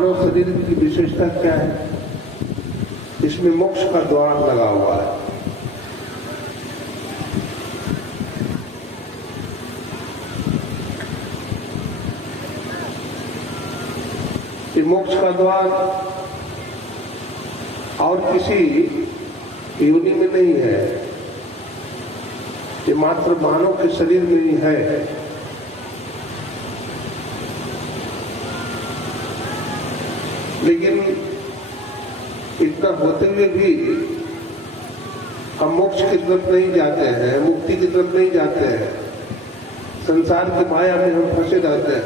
मानव शरीर की विशेषता क्या है? इसमें मोक्ष का द्वार लगा हुआ है। ये मोक्ष का द्वार और किसी योनि में नहीं है, ये मात्र मानव के शरीर में ही है। लेकिन इतना होते हुए भी हम मोक्ष की तरफ नहीं जाते हैं, मुक्ति की तरफ नहीं जाते हैं, संसार की माया में हम फंसे रहते हैं।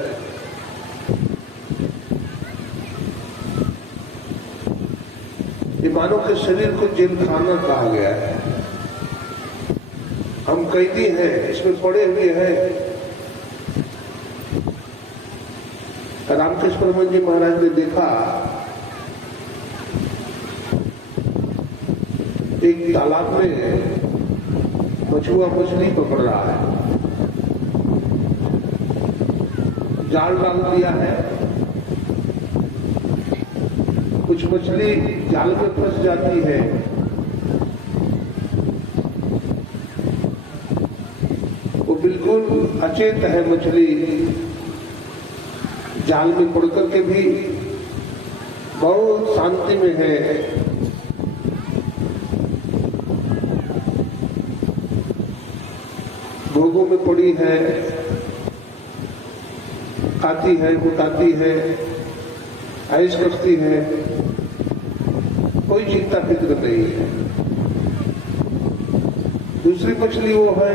ये मानव के शरीर को जेल खाना कहा गया है। हम कैदी हैं, इसमें पड़े हुए हैं। रामकृष्ण परमहंस जी महाराज ने देखा एक तालाब में मछुआ मछली पकड़ रहा है, जाल डाल दिया है, कुछ मछली जाल में फंस जाती है, वो बिल्कुल अचेत है मछली, जाल में पड़ करके भी बहुत शांति में है। भोगों में पड़ी है, खाती है, मुताती है, ऐश करती है, कोई चिंता फिक्र नहीं है। दूसरी मछली वो है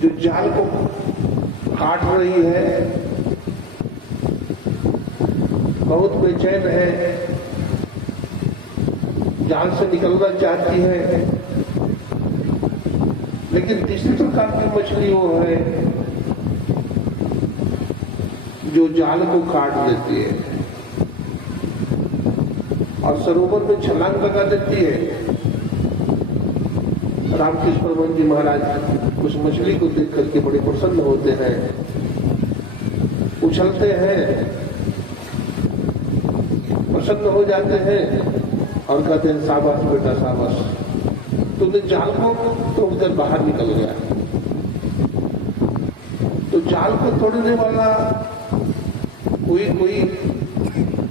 जो जाल को काट रही है, बहुत बेचैन है, जाल से निकलना चाहती है। लेकिन तीसरी प्रकार की मछली वो है जो जाल को काट देती है और सरोवर में छलांग लगा देती है। रामकृष्ण परमहंस जी महाराज उस मछली को देख करके बड़े प्रसन्न होते हैं, उछलते हैं, प्रसन्न हो जाते हैं और कहते हैं शाबाश बेटा शाबाश, तुमने जाल को तो उधर बाहर निकल गया। तो जाल को तोड़ने वाला कोई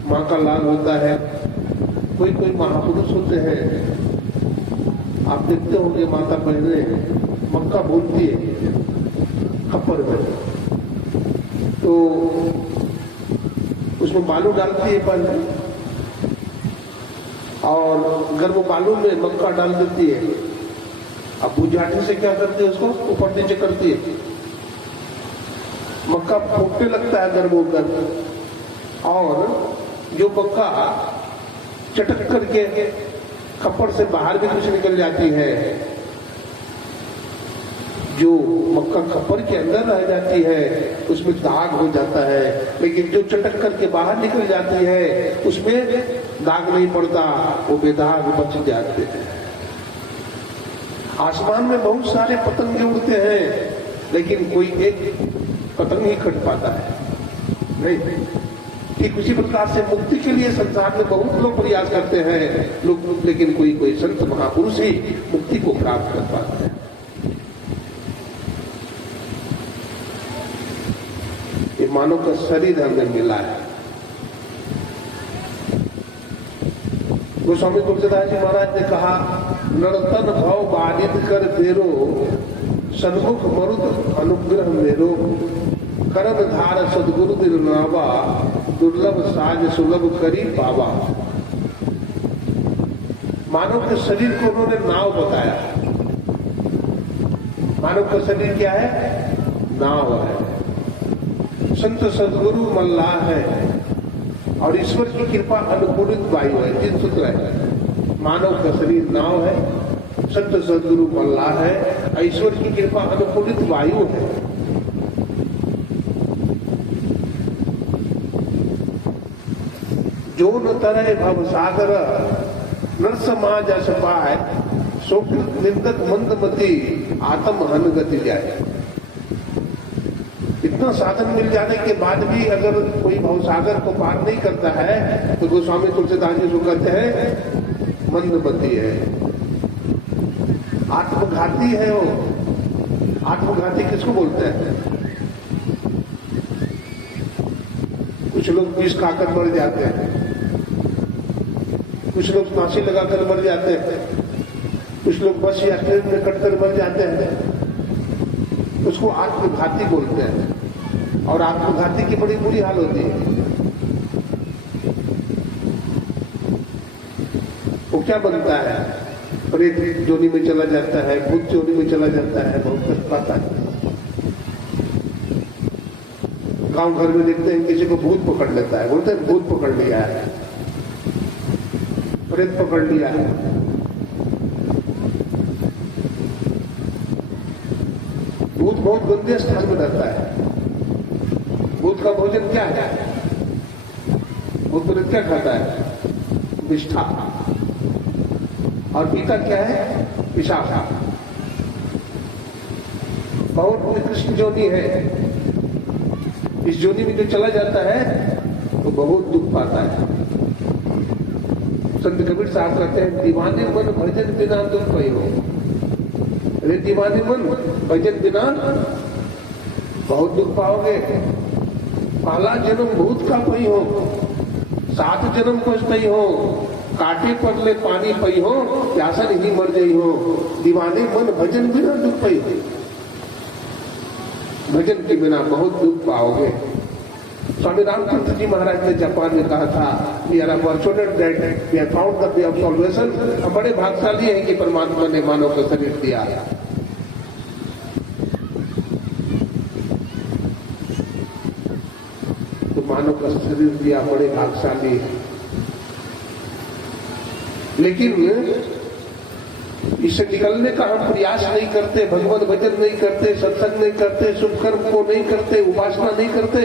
माँ का लाल होता है, कोई महापुरुष होते हैं। आप देखते होंगे माता बहनें मक्का भूनती है खप्पर में, तो उसमें बालू डालती है पहले, और गर्म बालू में मक्का डाल देती है। अब बुझाटी से क्या करती है, उसको ऊपर नीचे करती है, मक्का फूटने लगता है गर्म होकर, और जो मक्का चटक करके खप्पर से बाहर भी कुछ निकल जाती है, जो मक्का खप्पर के अंदर रह जाती है उसमें दाग हो जाता है, लेकिन जो चटक करके बाहर निकल जाती है उसमें दाग नहीं पड़ता, वो बेदाग बच जाते हैं। आसमान में बहुत सारे पतंगे उड़ते हैं, लेकिन कोई एक पतंग ही कट पाता है नहीं। ठीक उसी प्रकार से मुक्ति के लिए संसार में बहुत लोग प्रयास करते हैं लोग, लेकिन कोई संत महापुरुष ही मुक्ति को प्राप्त कर पाते हैं। ये मानव का शरीर हमें मिला है। गोस्वामी तुलसीदास जी महाराज ने कहा, नर्तन भाव बाधित कर फेरो, सन्मुख मरुद अनुग्रह मेरो, करन धार सदगुरु दिल नावा, दुर्लभ साज सुलभ करी पावा। मानव के शरीर को उन्होंने नाव बताया। मानव का शरीर क्या है? नाव है। संत सदगुरु मल्लाह है और ईश्वर की कृपा अनुकूलित वायु है। 3 सूत्र है। मानव का शरीर नाव है, संत सदगुरु मल्लाह है, ईश्वर की कृपा अनुकूलित वायु है। जो न तरह भव सागर नर समाज असपाय, सो निंदक मंदमती आत्म हन गति जाए। इतना साधन मिल जाने के बाद भी अगर कोई भवसागर को पार नहीं करता है तो गोस्वामी तुलसीदास जी जो कहते हैं मंदमती है, आत्मघाती है वो। आत्मघाती किसको बोलते हैं? कुछ लोग विष खाकर मर जाते हैं, कुछ लोग फांसी लगाकर मर जाते हैं, कुछ लोग बस या ट्रेन में कटकर मर जाते हैं, उसको आत्मघाती बोलते हैं। और आत्मघाती की बड़ी बुरी हाल होती है। वो क्या बनता है? प्रेत जोनी में चला जाता है, भूत जोनी में चला जाता है, बहुत कष्ट पाता है। गांव घर में देखते हैं किसी को भूत पकड़ लेता है, बोलते हैं भूत पकड़ लिया है, प्रेत पकड़ लिया है। भूत बहुत गंदे स्थान में रहता है। भूत का भोजन क्या है? भूत प्रेत क्या खाता है? विष्ठा। और पीता क्या है? पिशाच। बहुत निकृष्ट जोनी है। इस जोनी में जो चला जाता है तो बहुत दुख पाता है। संत कबीर साहब कहते हैं, दीवाने मन भजन बिना दुख पई हो। अरे दीवाने मन भजन बिना बहुत दुख पाओगे। पहला जन्म भूत का पई हो, 7 जन्म पछतई हो, काटे पतले पानी पई हो, प्यासा नहीं मर गई हो। दीवाने मन भजन बिना दुख पई हो। भजन के बिना बहुत दुख पाओगे। स्वामी रामतीर्थ जी महाराज ने जापान में कहा था, we are fortunate that we have found the way of salvation. हम बड़े भाग्यशाली हैं कि परमात्मा ने मानव को शरीर दिया। तो मानव का शरीर दिया, बड़े भाग्यशाली। लेकिन इससे निकलने का हम प्रयास नहीं करते, भगवत भजन नहीं करते, सत्संग नहीं करते, शुभ कर्म को नहीं करते, उपासना नहीं करते।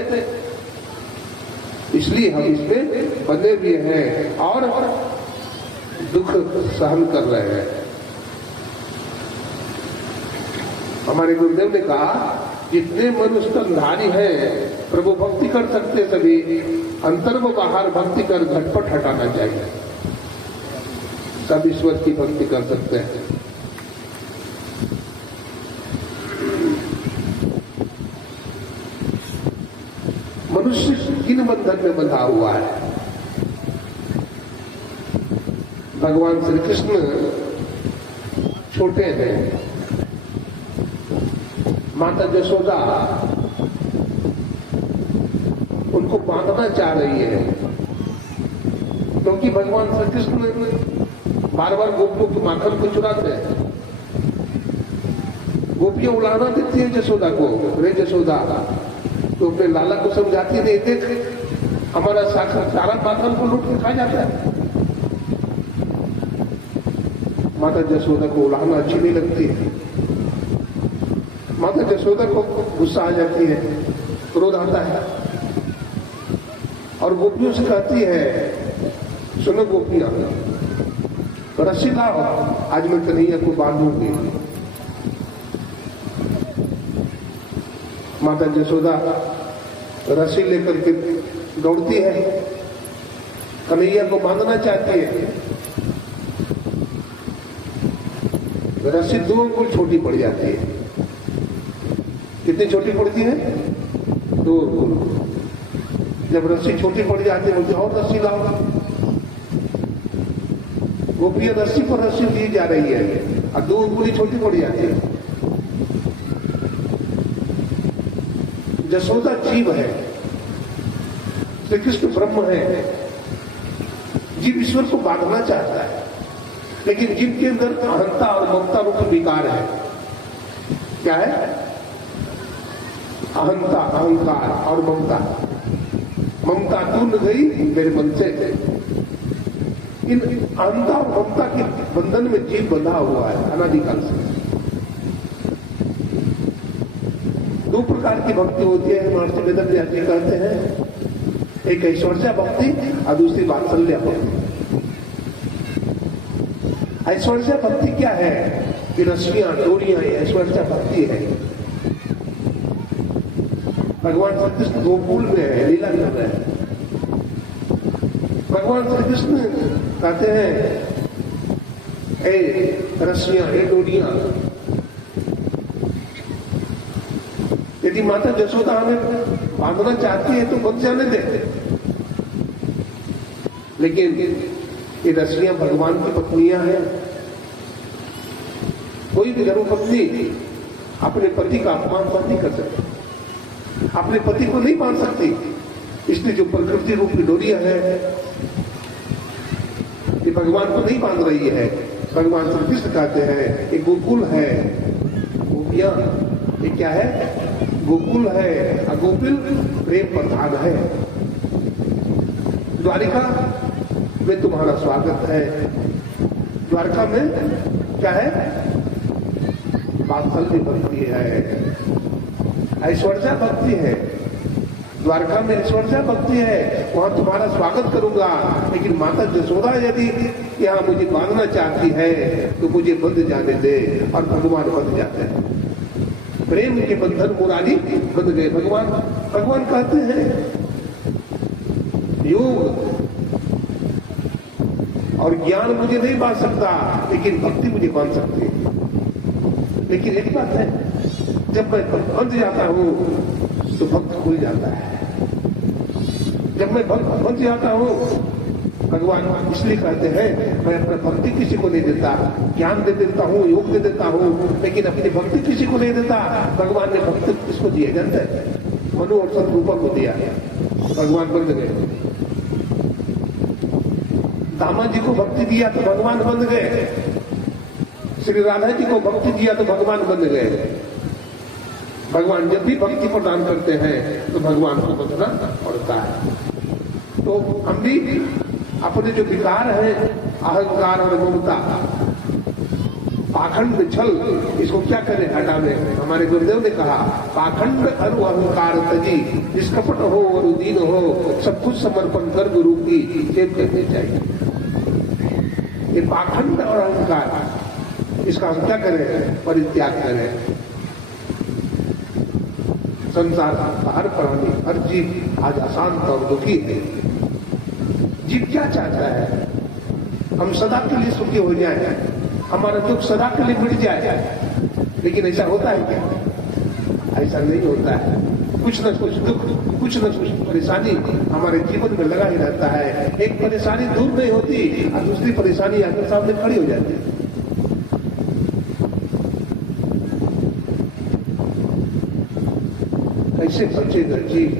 इसलिए हम इसमें बने हुए हैं और दुख सहन कर रहे हैं। हमारे गुरुदेव ने कहा, जितने मनुष्य तनधारी हैं प्रभु भक्ति कर सकते सभी, अंतर व बाहर भक्ति कर घटपट हटाना चाहिए। सब ईश्वर की भक्ति कर सकते हैं। मनुष्य किन बंधन में बंधा हुआ है? भगवान श्री कृष्ण छोटे हैं, माता यशोदा उनको बांधना चाह रही है, क्योंकि भगवान श्री कृष्ण बार बार गोपियों के माखन को चुराते हैं। गोपियां उलाहना देती है यशोदा को, रे यशोदा, तो अपने लाला को समझाती नहीं, देख हमारा सारा माखन को लूट के खा जाता है। माता यशोदा को उलाहना अच्छी नहीं लगती है। माता यशोदा को गुस्सा आ जाती है, क्रोध आता है और गोपियों से कहती है, सुनो गोपियां, रस्सी लाओ, आज मैं कन्हैया को बांधूंगी। माता यशोदा रस्सी लेकर के दौड़ती है, कन्हैया को बांधना चाहती है। रस्सी 2 अंगुल छोटी पड़ जाती है। कितनी छोटी पड़ती है? 2 अंगुल। जब रस्सी छोटी पड़ जाती है, बोलते और रस्सी लाओ। गोपियां रस्सी पर रस्सी ली जा रही है और 2 अंगुली छोटी पड़ जाती है। यशोदा जीव है, श्री कृष्ण ब्रह्म है। जीव ईश्वर को बांधना चाहता है, लेकिन जीव के अंदर अहंता और ममता रूप विकार है। क्या है? अहंता, अहंकार और ममता। ममता दूर गई मेरे मन से। इन अहंता और ममता के बंधन में जीव बंधा हुआ है अनादिकाल से। 2 प्रकार की भक्ति होती है, महर्षि वेदव्यास जी कहते हैं, एक ऐश्वर्या भक्ति और दूसरी वात्सल्य भक्ति। ऐश्वर्या भक्ति क्या है? कि रस्सियां डोरियां ऐश्वर्या भक्ति है। भगवान श्री कृष्ण गोकुल में है, लीला कर रहे हैं। भगवान श्री कृष्ण कहते हैं, ए रस्सियां, ए डोरियां, यदि माता जसोदा हमें बांधना चाहती है तो बंध जाने दे। लेकिन ये रस्सियां भगवान की पत्नियां हैं। कोई भी धर्मपत्नी अपने पति का अपमान तो नहीं कर सकती, अपने पति को नहीं बांध सकती। इसलिए जो प्रकृति रूपी डोरियां है ये भगवान को नहीं बांध रही है। भगवान श्री कृष्ण कहते हैं ये गोकुल है, गोपियां, ये क्या है? गोकुल है, अगोकुल प्रेम प्रधान है। द्वारिका में तुम्हारा स्वागत है। द्वारका में क्या है? वात्सल्य भक्ति है, ऐश्वर्या भक्ति है। द्वारका में ऐश्वर्या भक्ति है, वहां तुम्हारा स्वागत करूंगा। लेकिन माता जसोदा यदि यहाँ मुझे बांधना चाहती है तो मुझे बंध जाने दे। और भगवान बंध जाते हैं, प्रेम के बंधन मुरारी बंध गए। भगवान कहते हैं योग और ज्ञान मुझे नहीं बांध सकता, लेकिन भक्ति मुझे बांध सकती है। लेकिन एक बात है, जब मैं बंध जाता हूं तो भक्त खुल जाता है। जब मैं बंध जाता हूं, भगवान इसलिए कहते हैं मैं अपनी भक्ति किसी को नहीं देता, ज्ञान दे देता हूं, योग दे देता हूं, लेकिन अपनी भक्ति किसी को नहीं देता। भगवान ने भक्ति किसको दिया जानते हैं? मनु और सतरूपा को दिया। भगवान बंध गए। दामा जी को भक्ति दिया तो भगवान बंध गए। श्री राधा जी को भक्ति दिया तो भगवान बंध गए। भगवान जब भी भक्ति प्रदान करते हैं तो भगवान को बंधना पड़ता है। तो हम भी अपने जो विकार है, अहंकार और ममता, पाखंड छल, इसको क्या करें? हटावे। हमारे गुरुदेव ने कहा पाखंड अरु अहंकार तजी, निष्कपट हो और दीन हो, सब कुछ समर्पण कर गुरु की सेव करनी चाहिए। ये पाखंड और अहंकार, इसका हम क्या करें? परित्याग करें। संसार का हर प्राणी, हर जीव आज अशांत और दुखी है। जीव क्या चाहता है? हम सदा के लिए सुखी हो जाए, हमारा दुख सदा के लिए मिट जाए। लेकिन ऐसा होता है क्या? ऐसा नहीं होता है। कुछ न कुछ दुख, कुछ न कुछ परेशानी हमारे जीवन में लगा ही रहता है। एक परेशानी दूर नहीं होती और दूसरी परेशानी आगे सामने खड़ी हो जाती है। कैसे बचेगा जीव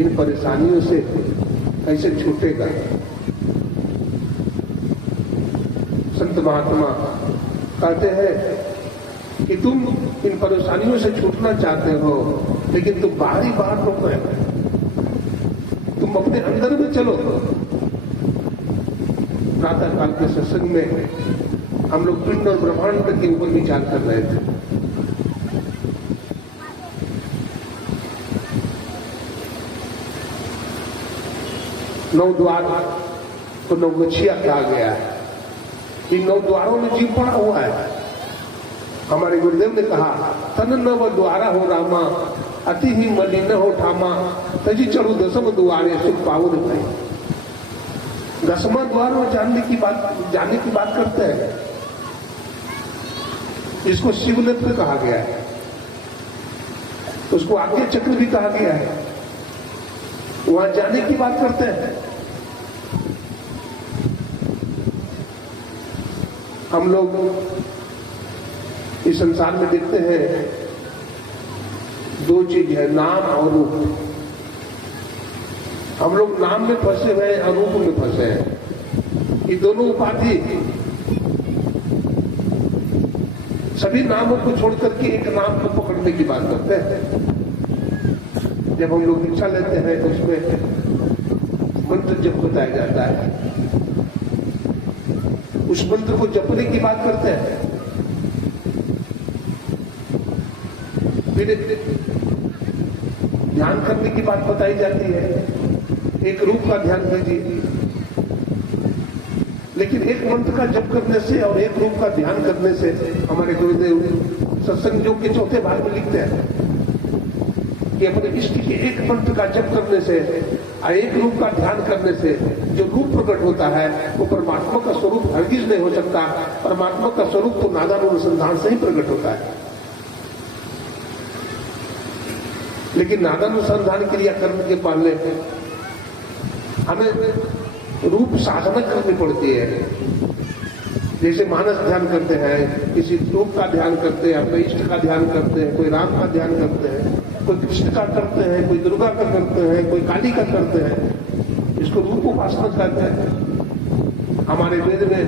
इन परेशानियों से? कैसे छूटेगा? संत महात्मा कहते हैं कि तुम इन परेशानियों से छूटना चाहते हो, लेकिन तुम बाहरी बाहर रोक रहे हो, तुम अपने अंदर में चलो। प्रातः काल के सत्संग में हम लोग पिंड और ब्रह्मांड के ऊपर विचार कर रहे थे। नौ द्वार को नवगछिया कहा गया है। इन 9 द्वारों में जीव पड़ा हुआ है। हमारे गुरुदेव ने कहा तन नव द्वारा हो रामा, अति ही मलिन हो ठामा, तजी चढ़ू दसम द्वारे सुख पावन भाई। 10वां द्वार में जानने की बात करते हैं। इसको शिवनेत्र कहा गया है, उसको आज्ञा चक्र भी कहा गया है। वहां जाने की बात करते हैं। हम लोग इस संसार में देखते हैं 2 चीज है, नाम और रूप। हम लोग नाम में फंसे हुए हैं और रूप में फंसे हैं। ये दोनों उपाधि, सभी नामों को छोड़ करके एक नाम को पकड़ने की बात करते हैं। जब हम लोग दीक्षा लेते हैं तो उसमें मंत्र जप बताया जाता है, उस मंत्र को जपने की बात करते हैं। फिर ध्यान करने की बात बताई जाती है, एक रूप का ध्यान कीजिए। लेकिन एक मंत्र का जप करने से और एक रूप का ध्यान करने से, हमारे गुरुदेव सत्संग योग के 4थे भाग में लिखते हैं कि अपने इष्ट के एक मंत्र का जप करने से, एक रूप का ध्यान करने से जो रूप प्रकट होता है वो परमात्मा का स्वरूप हरगिज नहीं हो सकता। परमात्मा का स्वरूप तो नादानुसंधान से ही प्रकट होता है। लेकिन नादानुसंधान क्रिया करने के पहले हमें रूप साधना करनी पड़ती है। जैसे मानस ध्यान करते हैं, किसी रूप का ध्यान करते हैं, अपने इष्ट का ध्यान करते हैं, कोई राम का ध्यान करते हैं, कोई कृष्ण का करते हैं, कोई दुर्गा का करते हैं, कोई काली का करते हैं। इसको रूप उपासना कहते हैं। हमारे वेद में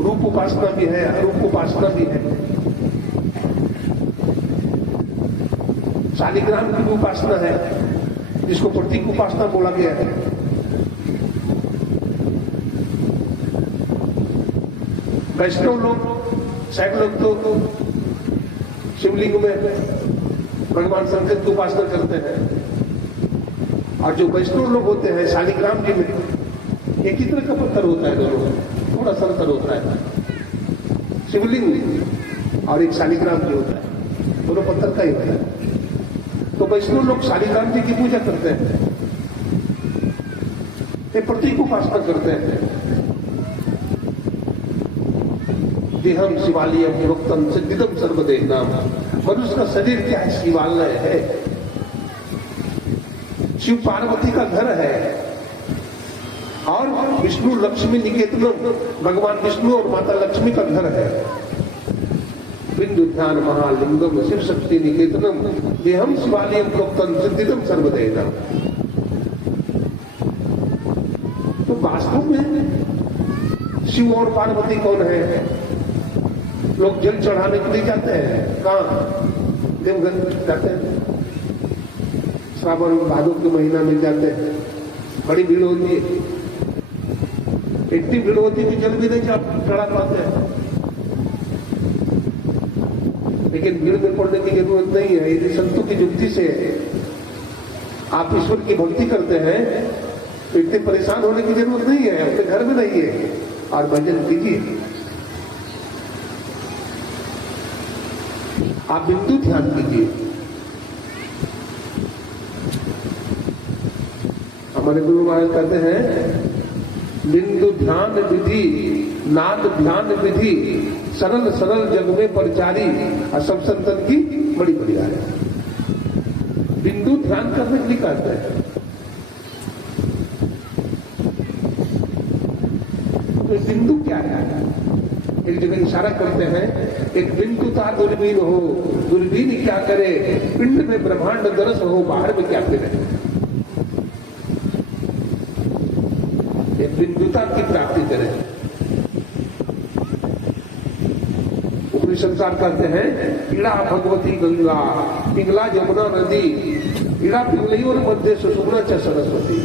रूप उपासना भी है, अरूप उपासना भी है। शालिग्राम की भी उपासना है, जिसको प्रतीक उपासना बोला गया है। वैष्णव लोग, सैकड़ों लोग तो शिवलिंग में भगवान शंकर की उपासना करते हैं। और जो वैष्णव लोग होते हैं शालिग्राम जी में एक ही तरह का पत्थर होता है, दोनों थोड़ा सा अंतर होता है। शिवलिंग और एक शालिग्राम जी होता है, दोनों पत्थर का ही होता है। तो वैष्णव लोग शालिग्राम जी की पूजा करते हैं, एक प्रतीक उपासना करते हैं। देहम शिवालयम प्रोक्तम सिद्धिदम सर्वदेह नाम। मनुष्य का शरीर क्या है? शिवालय है, शिव पार्वती का घर है। और विष्णु लक्ष्मी निकेतनम, भगवान विष्णु और माता लक्ष्मी का घर है। बिंदु ध्यान महालिंगम शिव शक्ति निकेतनम देहम शिवालयम प्रोक्तम सिद्धिदम सर्वदेह नाम। तो वास्तव में शिव और पार्वती कौन है? लोग जल चढ़ाने के लिए जाते हैं, कहाँ? देवघर जाते हैं, श्रावण भादो के महीना में जाते हैं, बड़ी भीड़ होती है। इतनी भीड़ होती है कि जल भी नहीं चढ़ा पाते हैं। लेकिन भीड़ में पड़ने की जरूरत नहीं है। यदि संतों की युक्ति से आप ईश्वर की भक्ति करते हैं तो इतने परेशान होने की जरूरत नहीं है। अपने घर में रहिए और भजन कीजिए। आप बिंदु ध्यान कीजिए। हमारे गुरु महाराज कहते हैं बिंदु ध्यान विधि नाद ध्यान विधि सरल सरल जग में परचारी और सब संतन की बड़ी बढ़िया है। बिंदु ध्यान करने के लिए कहते हैं। तो बिंदु क्या है? एक जगह इशारा करते हैं, एक बिंदु था दूरबीन हो, दूरबीन क्या करे, पिंड में ब्रह्मांड दरस हो, बाहर में क्या फिरे। एक बिंदुता की प्राप्ति करें। उपनिषद कहते हैं इड़ा भगवती गंगा पिंगला यमुना नदी, इड़ा पिंगली और मध्य सुषुम्ना च सरस्वती।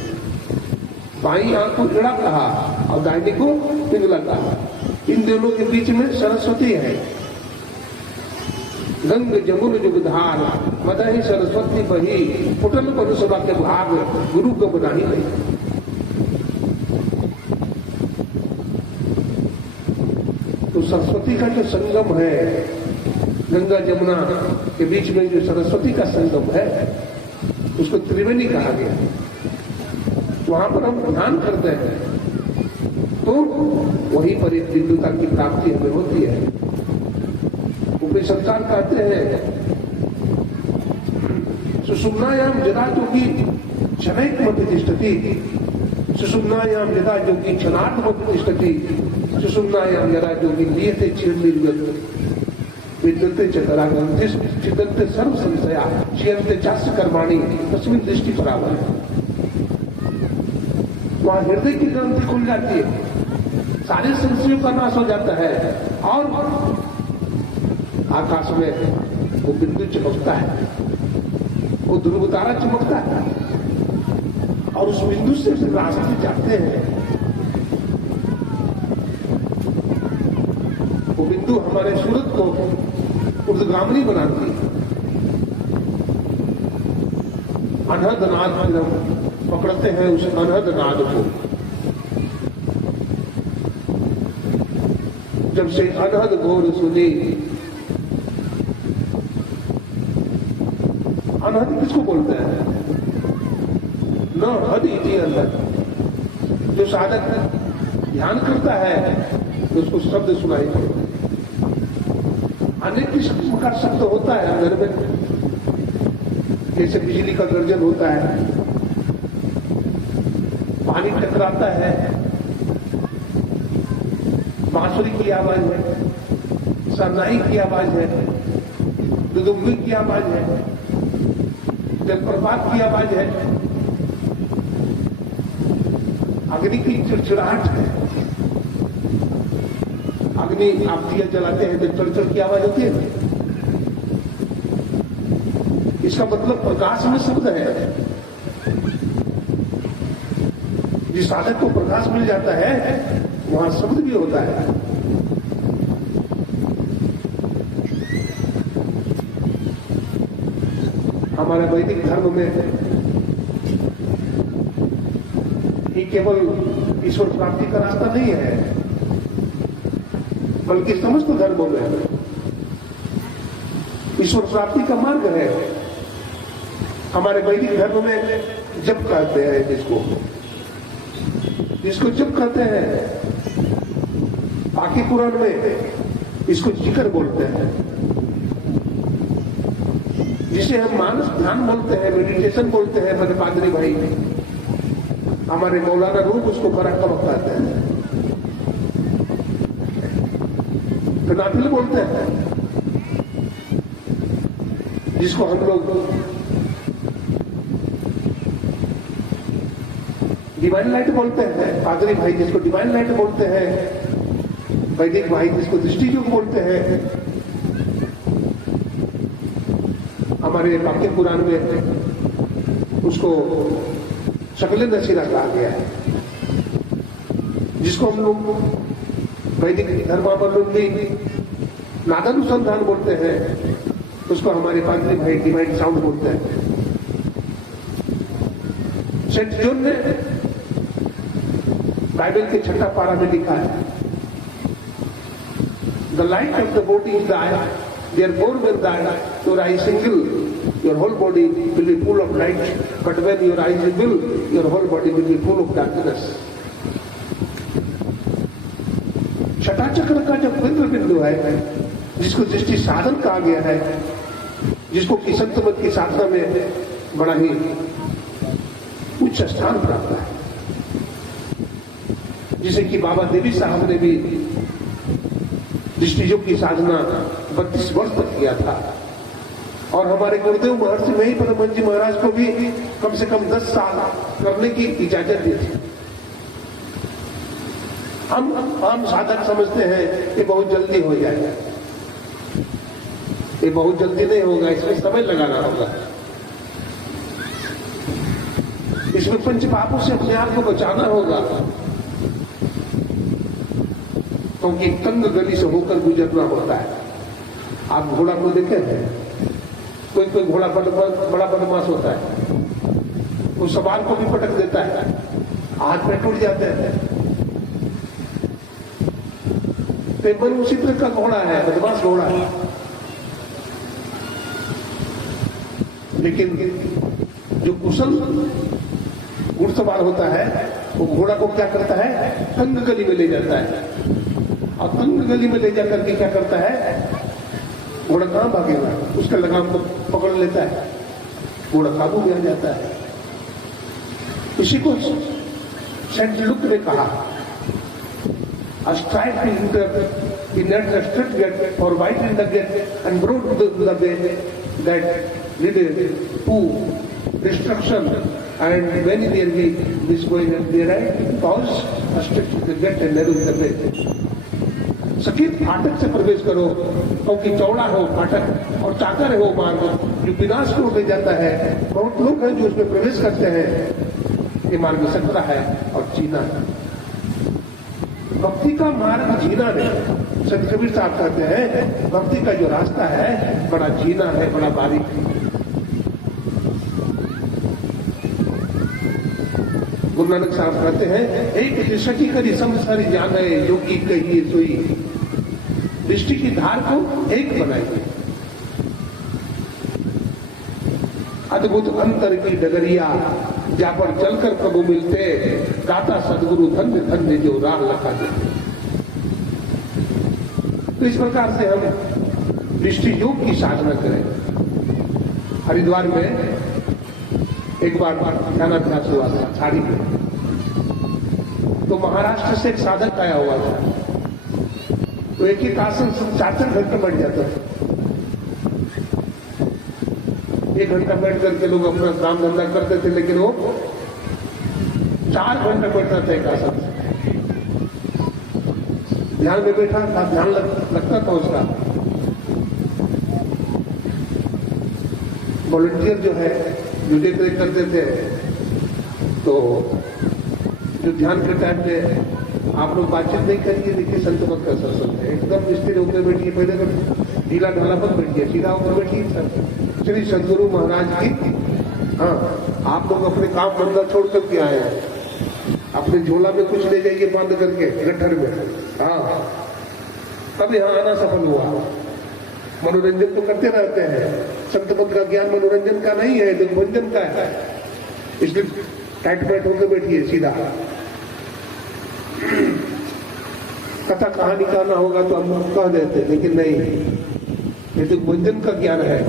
बाई आंख को इड़ा कहा और दाहिनी को पिंगला कहा। इन दोनों के बीच में सरस्वती है। गंग जमुन जुगधार मदहि सरस्वती बही, पुटल मनुष्य के भाग गुरु को बनाही नहीं। तो सरस्वती का जो संगम है, गंगा जमुना के बीच में जो सरस्वती का संगम है, उसको त्रिवेणी कहा गया। वहां पर हम ध्यान करते हैं तो वहीं पर एक बिंदुता की प्राप्ति हमें होती है। उपनिषद कहते हैं सुषुम्नायाम यदा जोगी क्षणैकमतिष्ठति, सुषुम्नायाम यदा जोगी क्षणार्धमतिष्ठति, सुषुम्नायाम यदा जोगी लीयते चिरनिर्गत विद्यते चतराग्रंथि चिदन्ते सर्व संशया क्षीयन्ते चास्य कर्माणि तस्मिन् दृष्टि परावर। वहां हृदय की ग्रंथि खुल जाती है, सारे संशयों का नाश हो जाता है और आकाश में वो बिंदु चमकता है, वो ध्रुव तारा चमकता है और उस बिंदु से रास्ते जाते हैं। वो बिंदु हमारे सूरत को ऊर्ध्वगामिनी बनाती है। अनहद नाद में हम पकड़ते हैं उस अनहद नाद को। जब से अनहद घोर सुनी अनहद किसको बोलते हैं? न हद इति अनहद। जो साधक ध्यान करता है तो उसको शब्द सुनाई पड़ता है। अनेक किस्म का शब्द होता है अंदर में, जैसे बिजली का गर्जन होता है, पानी टकराता है, बांसुरी की आवाज है, सरनाई की आवाज है, दुदुम्बी की आवाज है, जलप्रपात की आवाज है, अग्नि की चिड़चिड़ाहट है। अग्नि आप दिया जलाते हैं तो चल की आवाज होती है। इसका मतलब प्रकाश में शब्द है। जिस साधक को प्रकाश मिल जाता है वहां शब्द भी होता है। हमारे वैदिक धर्म में ये केवल ईश्वर प्राप्ति का रास्ता नहीं है, बल्कि समस्त धर्मों में ईश्वर प्राप्ति का मार्ग है। हमारे वैदिक धर्म में जप कहते हैं जिसको जप कहते हैं। बाकी पुराण में इसको जिक्र बोलते हैं, जिसे हम मानस ध्यान बोलते हैं, मेडिटेशन बोलते हैं। मेरे पादरी भाई हमारे मौलाना रूप उसको पराक्रम कहते हैं, नाफिल बोलते हैं, जिसको हम लोग डिवाइन लाइट बोलते हैं। पादरी भाई जिसको डिवाइन लाइट बोलते हैं, वैदिक भाई जिसको दृष्टि युग बोलते हैं। हमारे वाक्य पुराण में उसको शकले नशीरा कहा गया है, जिसको हम लोग वैदिक धर्मावलंबी नादानुसंधान बोलते हैं। उसको हमारे पादरी भाई डिवाइन साउंड बोलते हैं। सेंट जॉन ने बाइबल के 6 पारा में लिखा है, the light of the body is the I, therefore when the your I single, your whole body will be full of light, but when your eyes are full, your whole body will be full of darkness. छठा चक्र का जो केंद्र बिंदु है, जिसको दृष्टि साधन कहा गया है, जिसको कि संत मत की साधना में बड़ा ही उच्च स्थान प्राप्त है, जिसे कि बाबा देवी साहब ने भी दृष्टि योग की साधना 32 वर्ष तक किया था। और हमारे गुरुदेव महर्षि मही परमहंस जी महाराज को भी कम से कम 10 साल करने की इजाजत दी थी। हम साधक समझते हैं कि बहुत जल्दी हो जाएगा। ये बहुत जल्दी नहीं होगा, इसमें समय लगाना होगा। इसमें पंच पापों से अपने आप को बचाना होगा, क्योंकि तंग गली से होकर गुजरना होता है। आप घोड़ा को देखे हैं, कोई घोड़ा बड़ा बदमाश होता है, वो सवार को भी पटक देता है, हाथ में टूट जाते हैं। टेबल उसी तरह का घोड़ा है, बदमाश घोड़ा है। लेकिन जो कुशल घुड़सवार होता है वो घोड़ा को क्या करता है, तंग गली में ले जाता है। और तंग गली में ले जाकर के क्या करता है, घोड़ा कहां भागेगा, उसका लगाम को पकड़ लेता है, घोड़ा काबू में आ जाता है। इसी को सेंट लुक ने कहा, strike in the straight gate or wide in the gate and broad the way that leaded to destruction, and when there be this going and there right, pause, straight the gate and narrow the way. सकीत फाटक से प्रवेश करो, क्योंकि चौड़ा हो फाटक और चाकर हो मार्ग जो विनाश को ले जाता है। बहुत लोग हैं जो उसमें प्रवेश करते हैं। ये मार्ग सकता है और जीना है। भक्ति का मार्ग जीना नहीं। संत कबीर साहब कहते हैं भक्ति का जो रास्ता है बड़ा जीना है, बड़ा बारीक है। गुरु नानक साहब कहते हैं एक दृष्टि करी संसारी जान है, योगी कहिए सोई। दृष्टि की धार को एक बनाइए। अद्भुत अंतर की डगरिया, जहाँ पर चलकर प्रभु मिलते, दाता सदगुरु धन्य धन्य जो राह लखा देते। तो इस प्रकार से हम दृष्टि योग की साधना करें। हरिद्वार में एक बार ध्यानाभ्यास हुआ था साड़ी में, तो महाराष्ट्र से एक साधक आया हुआ था। तो एक ही आसन 4-4 घंटे बैठ जाता था। 1 घंटा बैठ करके लोग अपना काम धंधा करते थे, लेकिन वो 4 घंटे बैठता था एक आसन से। ध्यान में बैठा था, ध्यान लगता था उसका। वॉलंटियर जो है, जो देख रेख करते थे, तो जो ध्यान के टाइम पे आप लोग बातचीत नहीं करिए, देखिए संत भक्त का सत्संग है, एकदम स्थिर होकर बैठिए, पहले ढीला ढाला मत बैठिए, सीधा होकर बैठिए। श्री सदगुरु महाराज की, हाँ, आप लोग अपने काम धंधा छोड़ करके आए हैं, अपने झोला में कुछ ले जाइए बांध करके गट्ठर में, हाँ, तब यहाँ आना सफल हुआ। मनोरंजन तो करते रहते हैं, संत भक्त का ज्ञान मनोरंजन का नहीं है, दिग्भंजन का है, इसलिए टाइट बैठ होकर बैठिए सीधा। कथा कहानी कहना होगा तो हम कह देते, लेकिन नहीं, ये दिग्भंजन का ज्ञान है।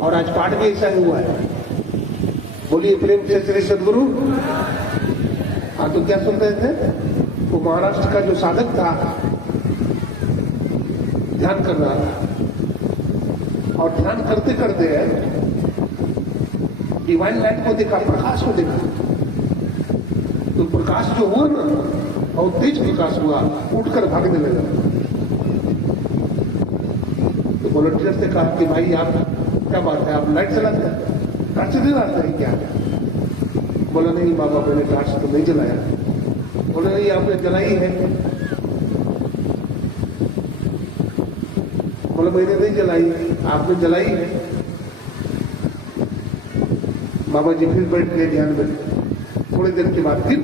और आज पाठ भी ऐसा ही हुआ है। बोलिए प्रेम से श्री सदगुरु। हाँ, तो क्या सुन रहे थे? वो महाराष्ट्र का जो साधक था, ध्यान कर रहा था, और ध्यान करते करते डिवाइन लाइट को देखा, प्रकाश को देखा। तो प्रकाश जो हुआ ना, और तेज प्रकाश हुआ, उठकर भागने लगा। तो वॉलंटियर से कहा कि भाई आप क्या बात है, आप लाइट चलाते हैं, टॉर्च नहीं लाते हैं क्या? बोला नहीं बाबा, मैंने टॉर्च तो नहीं जलाया। बोला नहीं, आपने जलाई है। बोला मैंने नहीं जलाई, आपने जलाई है। बाबा जी फिर बैठ गए ध्यान में। थोड़ी देर के बाद फिर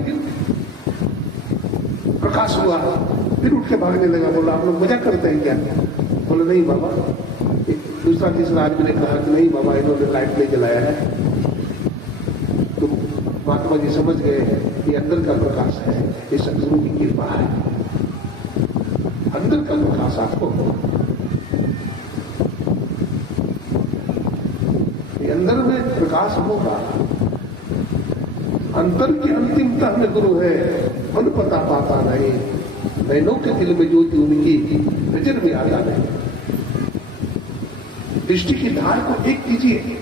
प्रकाश हुआ, फिर उठ के भागने लगा। बोला आप लोग मजाक करते हैं क्या? बोला नहीं बाबा। एक दूसरा तीसरा आदमी ने कहा कि नहीं बाबा, इन्होंने लाइट नहीं जलाया है। तो महात्मा जी समझ गए कि अंदर का प्रकाश है, ये सदगुरु की कृपा है। अंदर का प्रकाश आपको, अंदर में प्रकाश होगा। अंतर की अंतिमता में गुरु है, मन पता पाता नहीं, नैनों के दिल में ज्योति उनकी, नजर में आता नहीं। दृष्टि की धार को एक कीजिए।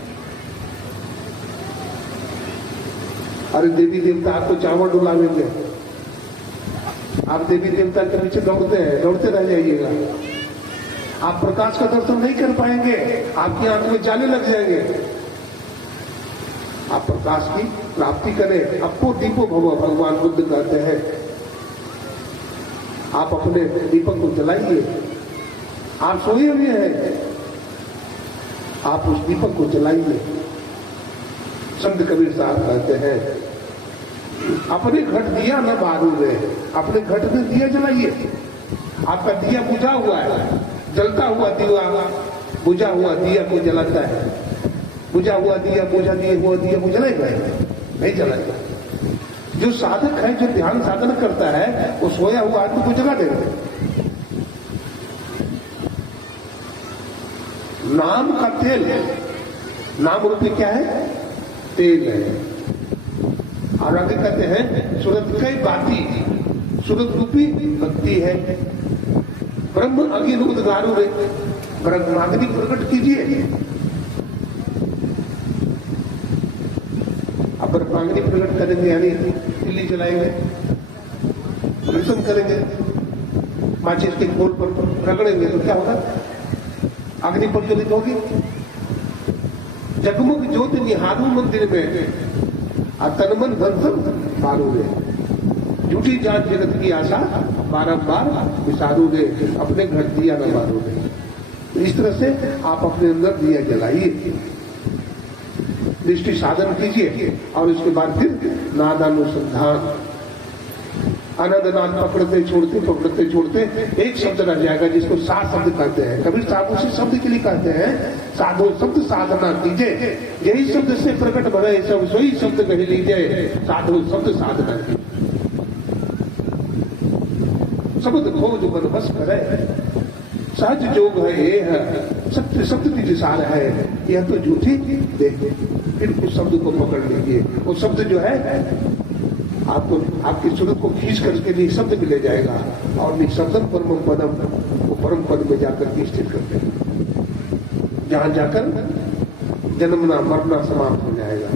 अरे देवी देवता आपको चावल डुलावेंगे, आप देवी देवता के पीछे दौड़ते हैं, दौड़ते रह जाइएगा। आप प्रकाश का दर्शन नहीं कर पाएंगे, आपकी आंख में जाले लग जाएंगे। आप प्रकाश की प्राप्ति करें। आपको दीपो भव, भगवान बुद्ध कहते हैं। आप अपने दीपक को जलाइए। आप सोए हुए हैं, आप उस दीपक को जलाइए। संत कबीर साहब कहते हैं, अपने घट दिया न बारूदे, अपने घट में दिया जलाइए। आपका दिया बुझा हुआ है, जलता हुआ दिया, बुझा हुआ दिया को जलाता है। बुझा हुआ दिया, बुझा दिए हुआ दिया को जलाएगा नहीं, जलाएगा। जो साधक है, जो ध्यान साधन करता है, वो सोया हुआ आदमी को जगा देगा। नाम का तेल, नाम रूपी क्या है? तेल है। और आगे कहते हैं सूरत कई बाती, सूरत रूपी भक्ति है। ब्रह्म अगिन उद्गारू रे, ब्रह्माग्नि प्रकट कीजिए। अब ब्रह्माग्नि प्रकट करेंगे, यानी दिल्ली जलाएंगे, कीर्तन करेंगे, माचिस के खोल पर रगड़ेंगे तो क्या होगा? अग्नि प्रज्वलित होगी। जगमग ज्योति निहारू मंदिर में, तनमन धन सब मारू रे। झूठी जात जगत की आशा बारंबार विसारू रे, अपने घर दिया न मारू रे। इस तरह से आप अपने अंदर दिया जलाइए, दृष्टि साधन कीजिए, और उसके बाद फिर नादानुसंधान। अनंत नाद पकड़ते छोड़ते एक शब्द रह जाएगा जिसको सात शब्द कहते हैं। कबीर साहब उसी शब्द के लिए कहते हैं साधो शब्द साधना कीजिए, यही शब्द से प्रकट भरे सब सोई शब्द कह लीजिए, साधो शब्द साधना कीजिए। शब्द खोज मन बस करे, सहज जोग है ये है, सत्य शब्द की विसार है, यह तो झूठी देखिए। फिर उस शब्द को पकड़ लीजिए, वो शब्द जो है आपको आपकी सूरत को खींच करके निशब्द में ले जाएगा और निशब्दम परम पदम, वो परम पद में जाकर के स्थिर कर देगा, जहां जाकर जन्मना मरना समाप्त हो जाएगा।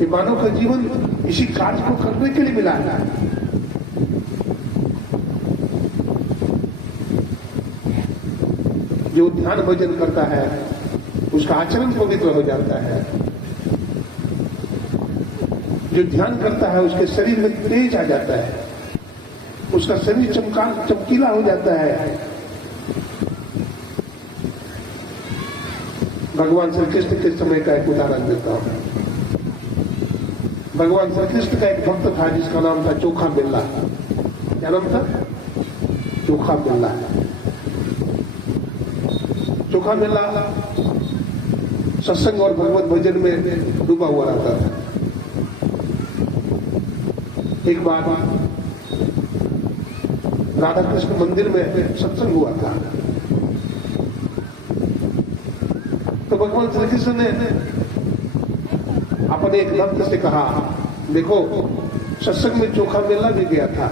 ये मानव का जीवन इसी कार्य को करने के लिए मिला है। जो ध्यान भजन करता है उसका आचरण पवित्र हो जाता है। जो ध्यान करता है उसके शरीर में तेज आ जाता है, उसका शरीर चमकीला हो जाता है। भगवान श्री कृष्ण के समय का एक उदाहरण देता हूं। भगवान श्री कृष्ण का एक भक्त था जिसका नाम था चोखा बिल्ला। क्या नाम था? चोखा बिल्ला। चोखा बिल्ला सत्संग और भगवत भजन में डूबा हुआ रहता था। एक बार राधा कृष्ण मंदिर में सत्संग हुआ था, तो भगवान श्री कृष्ण ने अपने एक भक्त से कहा, देखो सत्संग में चोखा मेला भी गया था,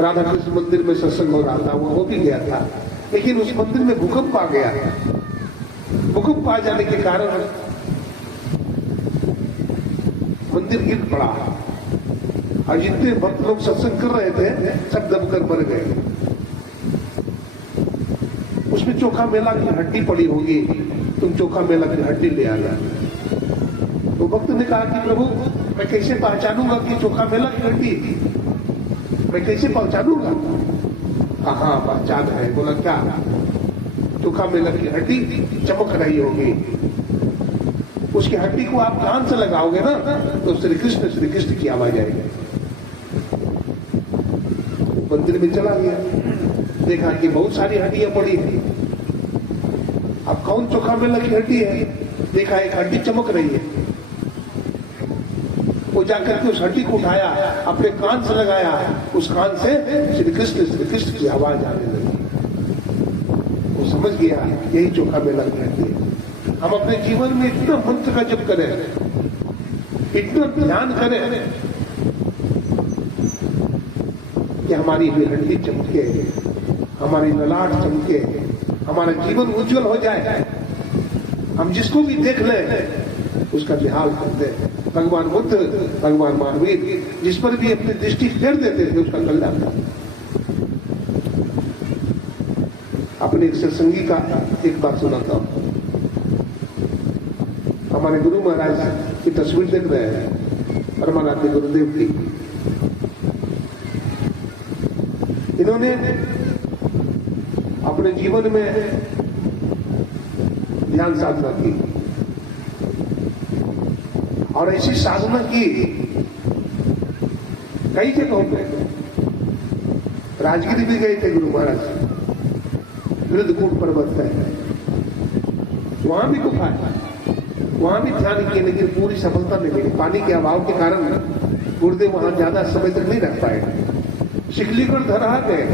राधा कृष्ण मंदिर में सत्संग हो रहा था, वो हो भी गया था, लेकिन उस मंदिर में भूकंप आ गया। भूकंप आ जाने के कारण मंदिर गिर पड़ा और जितने भक्त लोग सत्संग कर रहे थे सब दबकर मर गए। उसमें चोखा मेला की हड्डी पड़ी होगी, तुम चोखा मेला की हड्डी ले आना। तो भक्त ने कहा कि प्रभु मैं कैसे पहचानूंगा कि चोखा मेला की हड्डी, मैं कैसे पहचानूंगा? हाँ पहचान है। बोला क्या? चोखा मेला की हड्डी चमक रही होगी, उसकी हड्डी को आप कान से लगाओगे ना तो श्री कृष्ण की आवाज आएगी। मंदिर में चला गया, देखा कि बहुत सारी हड्डियां पड़ी है। अब कौन चोखा मेला की हड्डी है? देखा एक हड्डी चमक रही है। वो जाकर के उस हड्डी को उठाया, अपने कान से लगाया, उस कान से श्री कृष्ण की आवाज आने लगी। वो समझ गया यही चोखा मेला की हड्डी है। हम अपने जीवन में इतना मंत्र का जप करें, इतना ध्यान करें कि हमारी हड्डी चमके, हमारी ललाट चमके, हमारा जीवन उज्जवल हो जाए, हम जिसको भी देख लें उसका निहाल कर दे। भगवान बुद्ध, भगवान महावीर जिस पर भी अपनी दृष्टि फेर देते थे उसका कल्याण था। अपने एक सत्संगी का एक बात सुनाता हूं। हमारे गुरु महाराज की तस्वीर देख रहे हैं, परमानंद गुरुदेव की। इन्होंने अपने जीवन में ध्यान साधना की और ऐसी साधना की कई जगहों पे। राजगिरी भी गए थे गुरु महाराज, वृद्धकूट पर्वत है, वहां भी गुफा है, वहां भी ध्यान किए, लेकिन पूरी सफलता नहीं मिली। पानी के अभाव के कारण गुरुदेव वहां ज्यादा समय तक नहीं रख पाए। शिकलीगढ़ धरहर गए,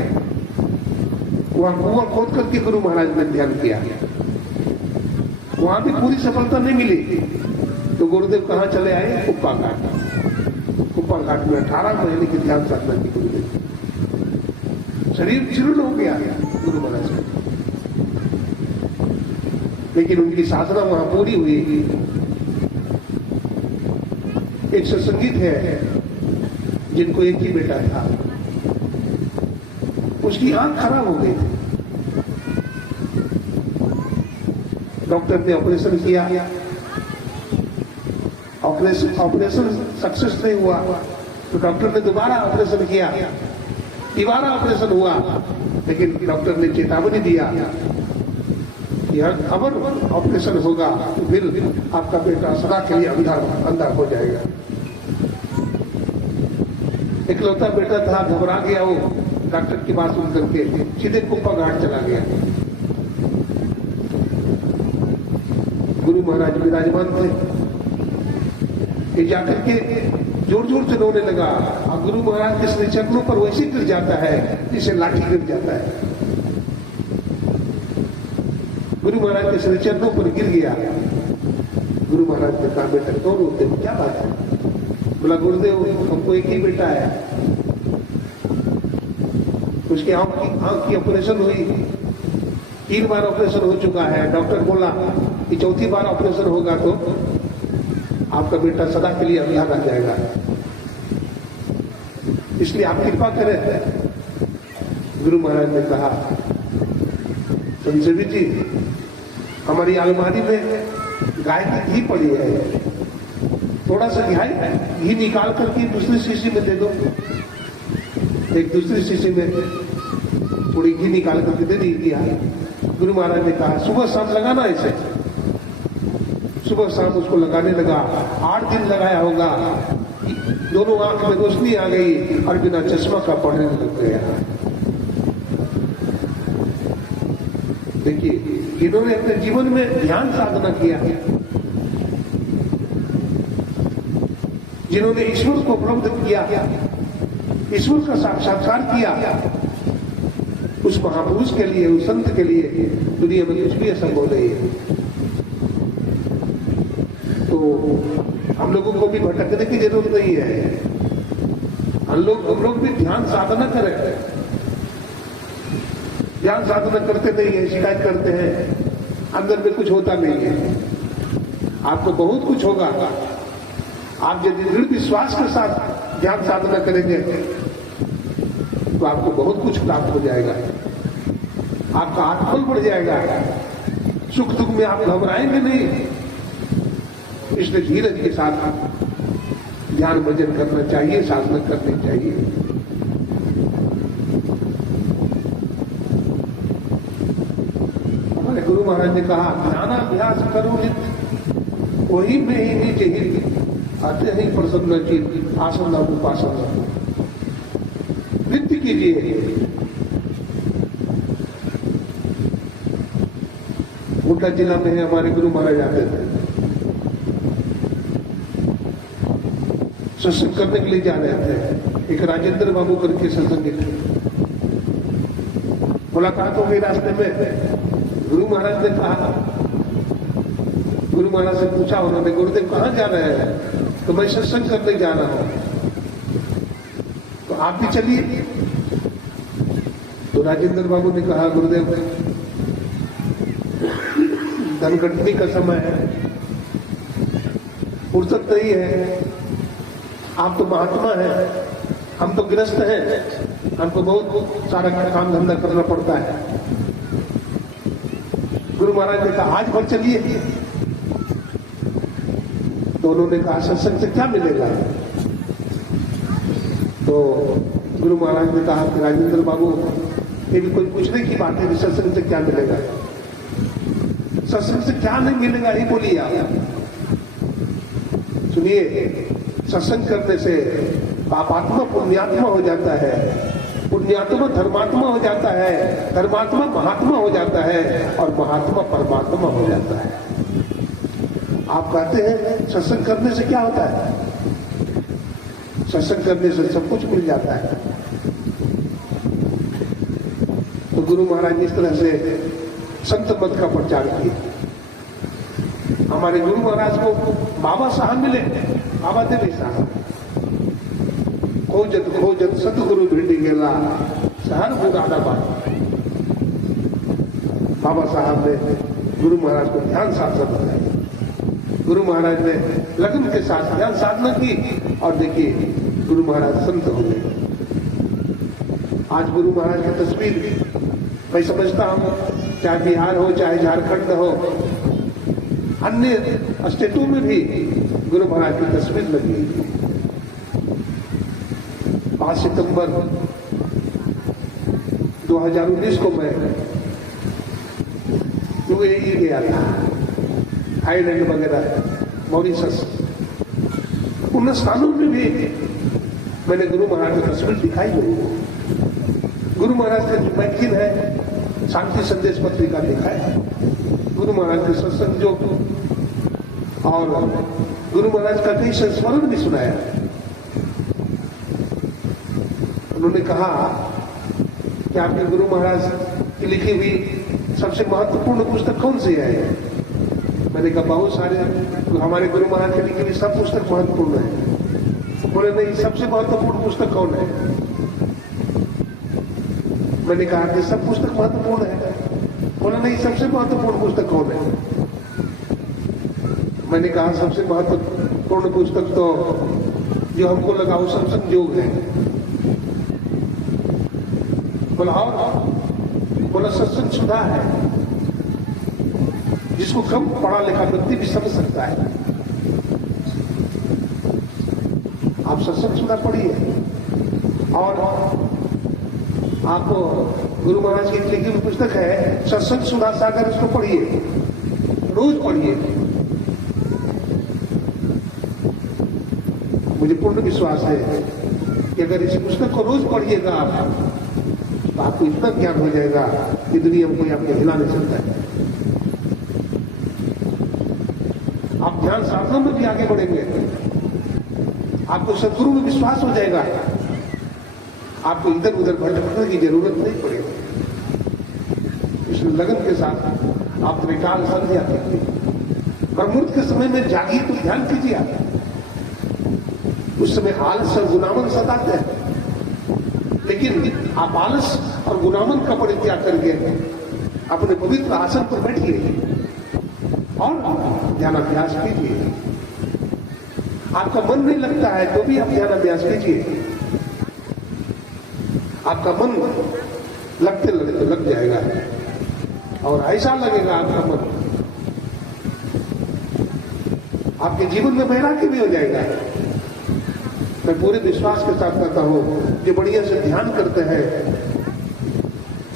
वहां कुआं खोद करके गुरु महाराज ने ध्यान किया, वहां भी पूरी सफलता नहीं मिली। तो गुरुदेव कहां चले आए? कुप्पा घाट में 18 महीने की ध्यान साधना की गुरुदेव। शरीर जीर्ण हो गया गुरु महाराज का, लेकिन उनकी साधना वहां पूरी हुई। एक सत्संगी थे जिनको एक ही बेटा था, उसकी आंख खराब हो गई थी। डॉक्टर ने ऑपरेशन किया, ऑपरेशन सक्सेस नहीं हुआ, तो डॉक्टर ने दोबारा ऑपरेशन किया, दोबारा ऑपरेशन हुआ, लेकिन डॉक्टर ने चेतावनी दिया कि अगर ऑपरेशन होगा तो फिर आपका बेटा सदा के लिए अंधा हो जाएगा। इकलौता बेटा था, घबरा गया वो डॉक्टर की बात सुन करके, सीधे कुप्पा घाट चला गया। गुरु महाराज विराजमान थे, ये जाकर के जोर जोर से रोने लगा और गुरु महाराज के श्री चरणों पर वैसे गिर जाता है जिसे लाठी गिर जाता है। गुरु महाराज के श्री चरणों पर गिर गया। गुरु महाराज ने कहा, बेटा क्यों रोते हो, क्या बात है? बोला, गुरुदेव हमको एक ही बेटा है, उसके आंख की ऑपरेशन हुई, 3 बार ऑपरेशन हो चुका है। डॉक्टर बोला कि चौथी बार ऑपरेशन होगा तो आपका बेटा सदा के लिए अंधा रह जाएगा, इसलिए आप कृपा करें। गुरु महाराज ने कहा, संजीवी जी, हमारी अलमारी में गाय की घी पड़ी है, थोड़ा सा घी निकाल करके दूसरी शीशी में दे दो। एक दूसरी शीशी में थोड़ी घी निकाल करके दे दिया। गुरु महाराज ने कहा, सुबह शाम लगाना इसे। सुबह शाम उसको लगाने लगा। 8 दिन लगाया होगा, दोनों आंख में रोशनी आ गई और बिना चश्मा का पढ़ने लग गया। देखिए, इन्होंने अपने जीवन में ध्यान साधना किया, जिन्होंने ईश्वर को उपलब्ध किया, ईश्वर का साक्षात्कार किया, उस महापुरुष के लिए, उस संत के लिए दुनिया में कुछ भी असंभव नहीं है। तो हम लोगों को भी भटकने की जरूरत नहीं है। हम लोग भी ध्यान साधना करें। ध्यान साधना करते नहीं है, शिकायत करते हैं, अंदर में कुछ होता नहीं है। आपको बहुत कुछ होगा। आप यदि दृढ़ विश्वास के साथ ध्यान साधना करेंगे तो आपको बहुत कुछ प्राप्त हो जाएगा। आपका आत्मबल बढ़ जाएगा। सुख दुख में आप घबराएंगे नहीं। इसलिए धीरज के साथ ध्यान भजन करना चाहिए, साधना करनी चाहिए। हमारे गुरु महाराज ने कहा, ध्यानाभ्यास करो नित्य, वही में ही नीचे हित, आते ही प्रसन्न चित्त, आसना उपासना नित्य कीजिए। गोड्डा जिला में हमारे गुरु महाराज आते थे, सत्संग करने के लिए जा रहे थे। एक राजेंद्र बाबू करके सत्संग मुलाकात हो गई रास्ते में। गुरु महाराज ने कहा, गुरु महाराज से पूछा उन्होंने, गुरुदेव कहाँ जा रहे हैं? तो मैं सत्संग करने जा रहा हूं, तो आप भी चलिए। तो राजेंद्र बाबू ने कहा, गुरुदेव धनघटनी का समय है, फुर्सत नहीं है, आप तो महात्मा हैं, हम तो गृहस्थ हैं, हमको बहुत सारा काम धंधा करना पड़ता है। गुरु महाराज ने कहा, आज भर चलिए। तो उन्होंने कहा, सत्संग से क्या मिलेगा? तो गुरु महाराज ने कहा कि राजेंद्र बाबू, ये भी कोई पूछने की बात है कि सत्संग से क्या मिलेगा? सत्संग से क्या नहीं मिलेगा ही बोलिए आप। सुनिए, सत्संग करने से पापात्मा पुण्यात्मा हो जाता है, पुण्यात्मा धर्मात्मा हो जाता है, धर्मात्मा महात्मा हो जाता है और महात्मा परमात्मा हो जाता है। आप कहते हैं सत्संग करने से क्या होता है? सत्संग करने से सब कुछ मिल जाता है। तो गुरु महाराज इस तरह से संत मत का प्रचार किया। हमारे गुरु महाराज को बाबा साहब मिले, बाबा देवी साहब। खोजत खोजत सतगुरु भिंडी गेला, शहर मुरादाबाद। बाबा साहब ने गुरु महाराज को ध्यान साधना बताया। गुरु महाराज ने लगन के साथ ध्यान साधना की और देखिए गुरु महाराज संत हो गए। आज गुरु महाराज की तस्वीर मैं समझता हूं, चाहे बिहार हो चाहे झारखंड हो, अन्य स्टेटों में भी गुरु महाराज की तस्वीर लगी। 5 सितंबर 2019 को मैं यूएई गया था, आइलैंड वगैरह, मॉरिशस, उन स्थानों में भी मैंने गुरु महाराज की तस्वीर दिखाई हुई। गुरु महाराज का जो मैगजीन है शांति संदेश पत्रिका दिखाया, गुरु महाराज के सत्संग जो और गुरु महाराज का कई संस्मरण भी सुनाया। उन्होंने कहा कि आपके गुरु महाराज की लिखी हुई सबसे महत्वपूर्ण पुस्तक कौन सी है? मैंने कहा बहुत सारे, तो हमारे गुरु महाराज की लिखी हुई सब पुस्तक महत्वपूर्ण है। बोले नहीं, सबसे महत्वपूर्ण पुस्तक कौन है? मैंने कहा कि सब पुस्तक महत्वपूर्ण है। बोला नहीं, सबसे महत्वपूर्ण पुस्तक कौन है? मैंने कहा सबसे महत्वपूर्ण पुस्तक तो जो हमको लगा वो सत्संग योग है। बोला और? बोला सत्संग सुधा है, जिसको कम पढ़ा लिखा व्यक्ति भी समझ सकता है। आप सत्संग सुधा पढ़िए और आपको गुरु महाराज की लिखी हुई पुस्तक है सत्संग सुधा सागर, उसको पढ़िए, रोज पढ़िए। मुझे पूर्ण विश्वास है कि अगर इस पुस्तक को रोज पढ़िएगा आप, तो आपको इतना ज्ञान हो जाएगा कि दुनिया में कोई आपको हिला नहीं सकता है। आप ध्यान साधना में भी आगे बढ़ेंगे, आपको सदगुरु में विश्वास हो जाएगा, आपको इधर उधर भटकने की जरूरत नहीं पड़ेगी। इसलिए लगन के साथ आप त्रिकाल संध्या कीजिए, ब्रह्ममुहूर्त के समय में जागिए तो ध्यान कीजिए। आप उस समय आलस और गुनामन सताते हैं, लेकिन आप आलस और गुनामन का परित्याग करके अपने पवित्र आसन पर बैठिए और ध्यानाभ्यास कीजिए। आपका मन नहीं लगता है तो भी आप ध्यानाभ्यास कीजिए। आपका मन लगते लगते तो लग जाएगा और ऐसा लगेगा आपका मन, आपके जीवन में वैराग्य भी हो जाएगा। मैं पूरे विश्वास के साथ कहता हूं, जो बढ़िया से ध्यान करते हैं,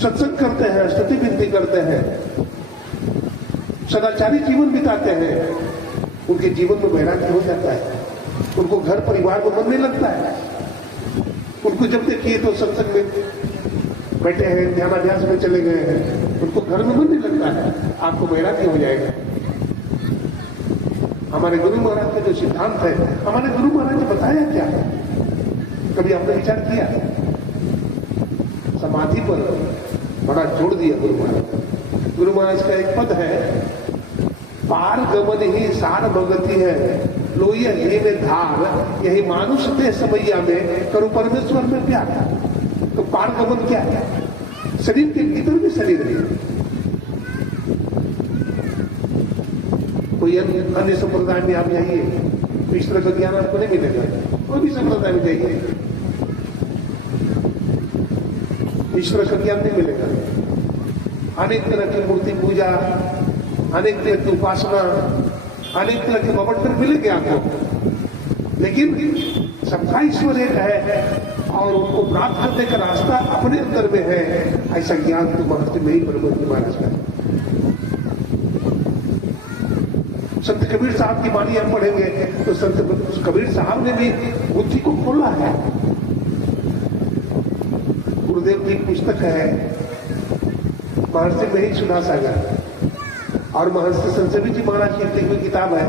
सत्संग करते हैं, स्तुति विनती करते हैं, सदाचारी जीवन बिताते हैं, उनके जीवन में वैराग्य हो जाता है। उनको घर परिवार में मन नहीं लगता है। उनको जब देखिए तो सत्संग में बैठे हैं, ध्यानाभ्यास में चले गए हैं, उनको घर में मन नहीं लगता है। आपको वैराग्य हो जाएगा। हमारे गुरु महाराज का जो सिद्धांत है, हमारे गुरु महाराज ने बताया क्या? कभी आपने विचार किया? समाधि पर बड़ा जोड़ दिया गुरु महाराज। गुरु महाराज का एक पद है, पार गमन ही सार भगति है, लोहिया ही में धार, यही मानुष थे समैया में, करो परमेश्वर में प्यार। तो पार गमन क्या है? शरीर के भीतर भी शरीर है। कोई अन्य संप्रदाय में आप जाइए, इस तरह का ज्ञान आपको नहीं मिलेगा। कोई भी संप्रदाय में जाइए, इस तरह का ज्ञान नहीं मिलेगा। अनेक तरह की मूर्ति पूजा, अनेक तरह की उपासना, अनेक तरह के बवंडर मिलेंगे आपको, लेकिन सबका ईश्वर एक है और उनको प्राप्त करने का रास्ता अपने अंदर में है। ऐसा ज्ञान तो महर्षि में ही ब्रह्मज्ञ महाराज का। संत कबीर साहब की वाणी हम पढ़ेंगे तो संत कबीर साहब ने भी बुद्धि को खोला है। गुरुदेव की पुस्तक है महर्षि में ही सुधा सागर, और महर्षि संत जी महाराज की लिखी हुई किताब है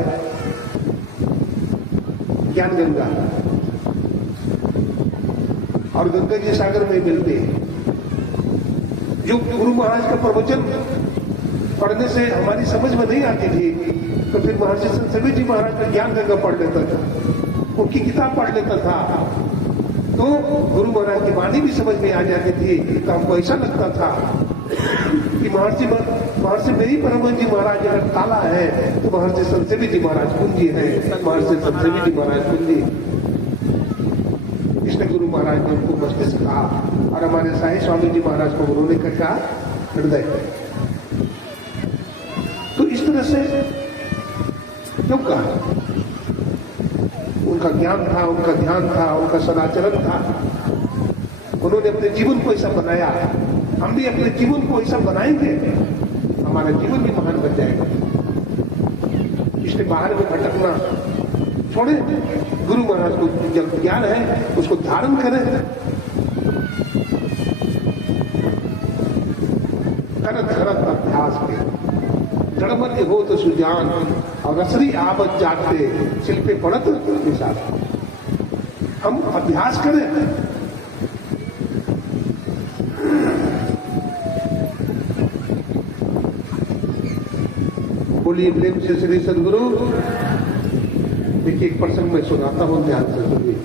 ज्ञान गंगा, और गंगा जी सागर में मिलते हैं। जो गुरु महाराज का प्रवचन पढ़ने से हमारी समझ में नहीं आती थी, तो फिर महर्षि संत जी महाराज का ज्ञान गंगा पढ़ लेता था, उनकी किताब पढ़ लेता था, तो गुरु महाराज की वाणी भी समझ में आ जाती थी। तो हमको ऐसा लगता था कि महर्षि में ही परमहंस जी महाराज अगर ताला है तो महर्षि संत जी महाराज कुंजी है, महर्षि संत जी महाराज कुंजी। इसलिए गुरु महाराज ने उनको मस्तिष्क कहा, और हमारे साईं स्वामी जी महाराज को उन्होंने कहा हृदय। तो इस तरह से क्यों कहा? उनका ज्ञान था, उनका ध्यान था, उनका सदाचरण था। उन्होंने अपने जीवन को ऐसा बनाया। हम भी अपने जीवन को ऐसा बनाएंगे, हमारा जीवन भी महान बन जाएगा। इसलिए बाहर में भटकना छोड़े, गुरु महाराज को जब ज्ञान है उसको धारण करें, करत करत अभ्यास के जड़मध्य हो तो सुजान और असरी आवत जाते शिल्पे पड़त निशान। हम अभ्यास करें, बोलिए प्रेम से श्री सदगुरु। देखिए एक प्रसंग में सुनाता हूं, ध्यान से सुनिए।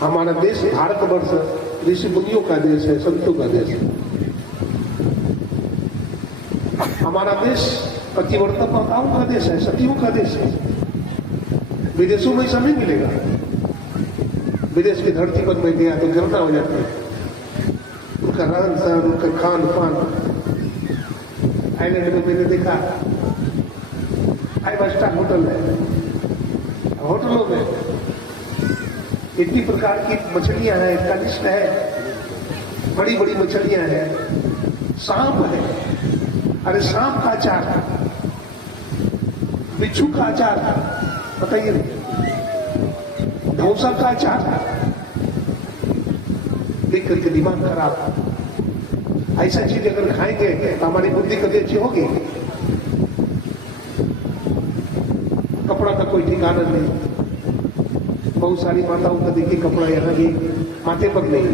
हमारा देश भारतवर्ष ऋषि मुनियों का देश है, संतों का देश है। हमारा देश पतिव्रता माताओं का देश है, सतियों का देश है। विदेशों में ऐसा नहीं मिलेगा। विदेश की धरती पर मैं गया तो घृणा हो जाती है, उनका रहन सहन, उनका खान पान। आइलैंड में मैंने देखा 5 स्टार होटल है, होटलों में इतनी प्रकार की मछलियां हैं, कनिष्ठ है, बड़ी बड़ी मछलियां हैं, सांप है। अरे सांप का अचार, बिच्छू का अचार, बताइए, ढोसा का अचार, देख करके दिमाग खराब। ऐसा चीज अगर खाएंगे तो हमारी बुद्धि कभी अच्छी होगी? कपड़ा का कोई ठिकाना नहीं। बहुत सारी माताओं का देखिए कपड़ा यहाँ भी माथे पर नहीं।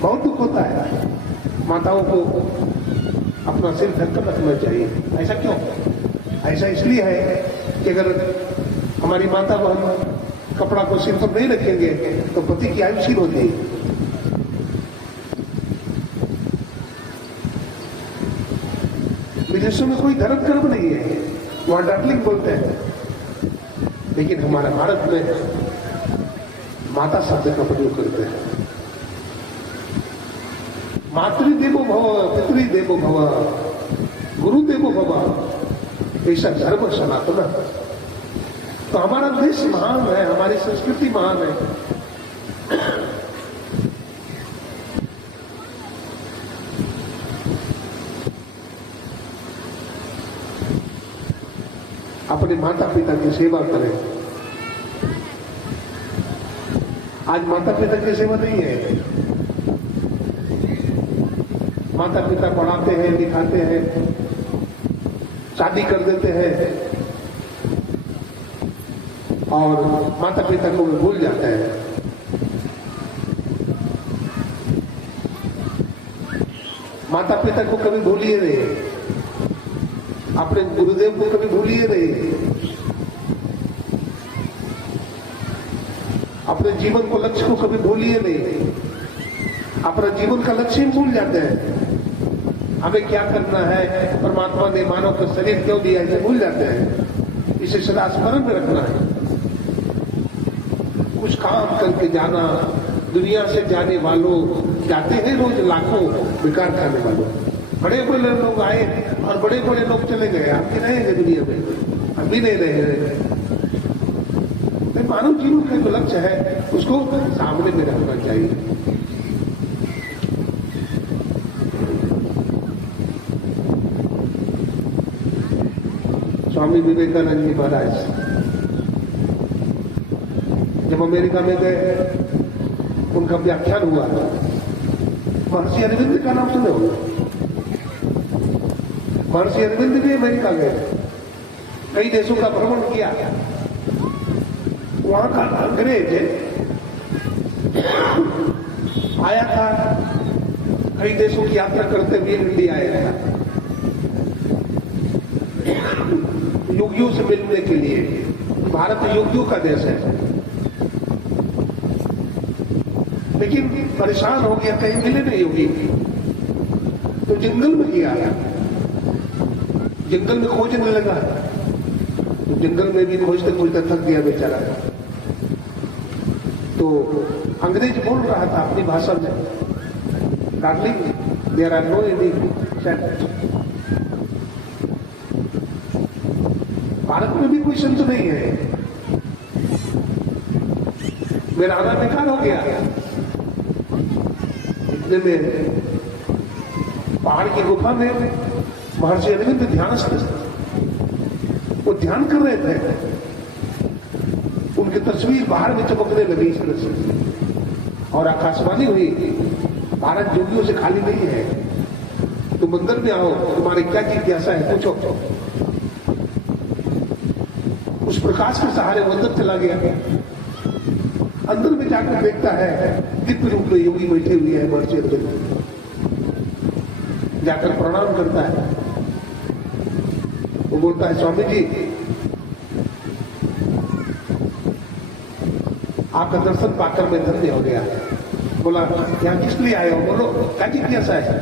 बहुत दुख होता है। माताओं को अपना सिर ढककर रखना चाहिए। ऐसा क्यों? ऐसा इसलिए है कि अगर हमारी माता बहन कपड़ा को सिर पर नहीं रखेंगे तो पति की आयु क्षीण होती है। विदेशों में कोई धर्म कर्म नहीं है, वहां डाटलिंग बोलते हैं। लेकिन हमारे भारत में माता शब्द का प्रयोग करते हैं। मातृदेवो भव, पितृदेवो भव, गुरुदेवो भव, ऐसा धर्म सनातन। तो हमारा देश महान है, हमारी संस्कृति महान है। अपने माता पिता की सेवा करें। आज माता पिता की सेवा नहीं है। माता पिता पढ़ाते हैं, लिखाते हैं, शादी कर देते हैं और माता पिता को भूल जाते हैं। माता पिता को कभी भूलिए नहीं, अपने गुरुदेव को कभी भूलिए नहीं। अपने जीवन को लक्ष्य को कभी भूलिए नहीं। अपना जीवन का लक्ष्य ही भूल जाते हैं। हमें क्या करना है, परमात्मा ने मानव का शरीर क्यों दिया, इसे भूल जाते हैं। इसे सदा स्मरण में रखना है। कुछ काम करके जाना। दुनिया से जाने वालों जाते हैं रोज लाखों, बेकार खाने वालों। बड़े बड़े लोग आए और बड़े बड़े लोग चले गए। आप भी रहेंगे दुनिया में, अभी नहीं रहे। मानव जीवन का जो लक्ष्य है उसको सामने में रखना चाहिए। स्वामी विवेकानंद जी महाराज जब अमेरिका में गए, उनका व्याख्यान हुआ। महर्षि अरविंद का नाम सुने होंगे। महर्षि अरविंद भी अमेरिका गए, कई देशों का भ्रमण किया। वहां का अंग्रेज आया था, कई देशों की यात्रा करते हुए इंडिया आया था योगियों से मिलने के लिए। भारत योगियों का देश है, लेकिन परेशान हो गया, कहीं मिले नहीं योगी। तो जंगल में गया, जंगल में खोजने लगा। तो जंगल में भी खोजते खोजते थक गया बेचारा। तो अंग्रेज बोल रहा था अपनी भाषा में, darling there are no any saint. Bharat में भी कोई संत नहीं है, मेरा आना बेकार हो गया। इतने में पहाड़ की गुफा में महर्षि अरविंद ध्यानस्थ। वो ध्यान कर रहे थे, उनकी तस्वीर बाहर में चमकने लगी इस तरह से, और आकाशवाणी हुई, भारत जोगियों से खाली नहीं है, तुम मंदिर में आओ, तुम्हारे क्या जिज्ञासा है पूछो। उस प्रकाश के सहारे वो अंदर चला गया। अंदर में जाकर देखता है दिव्य रूप में योगी बैठे हुए हैं महर्षि अरविंद। जाकर प्रणाम करता है। वो बोलता है, स्वामी जी आपका दर्शन पाकर मैं धन्य हो गया। बोला, यहाँ किस लिए आए हो? बोलो, क्या जिज्ञासा है?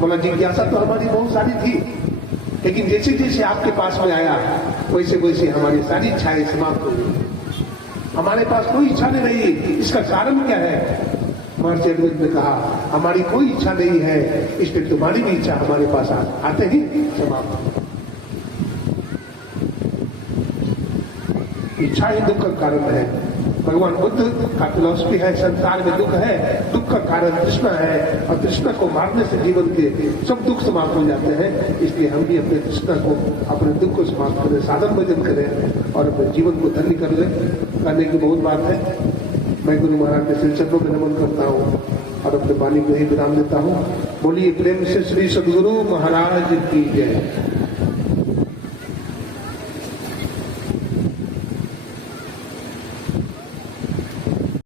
बोला, जिज्ञासा तो हमारी बहुत सारी थी, लेकिन जैसे जैसे आपके पास में आया वैसे वैसे हमारी सारी इच्छाएं समाप्त हो गई। हमारे पास कोई इच्छा नहीं रही। इसका कारण क्या है? महर्षि अरविंद ने कहा, हमारी कोई इच्छा नहीं है, इसलिए तुम्हारी भी इच्छा हमारे पास आते ही समाप्त। इच्छा ही दुख का कारण है। भगवान बुद्ध का फिलॉसफी है, संसार में दुख है, दुख का कारण तृष्णा है, और तृष्णा को मारने से जीवन के सब दुख समाप्त हो जाते हैं। इसलिए हम भी अपने तृष्णा को, अपने दुख को समाप्त करें, साधन भजन करें और अपने जीवन को धन्य कर लें। करने की बहुत बात है। मैं गुरु महाराज के श्री चरणों में नमन करता हूँ और अपने वाणी को ही विराम देता हूँ। बोलिए प्रेम से श्री सद्गुरु महाराज की जय।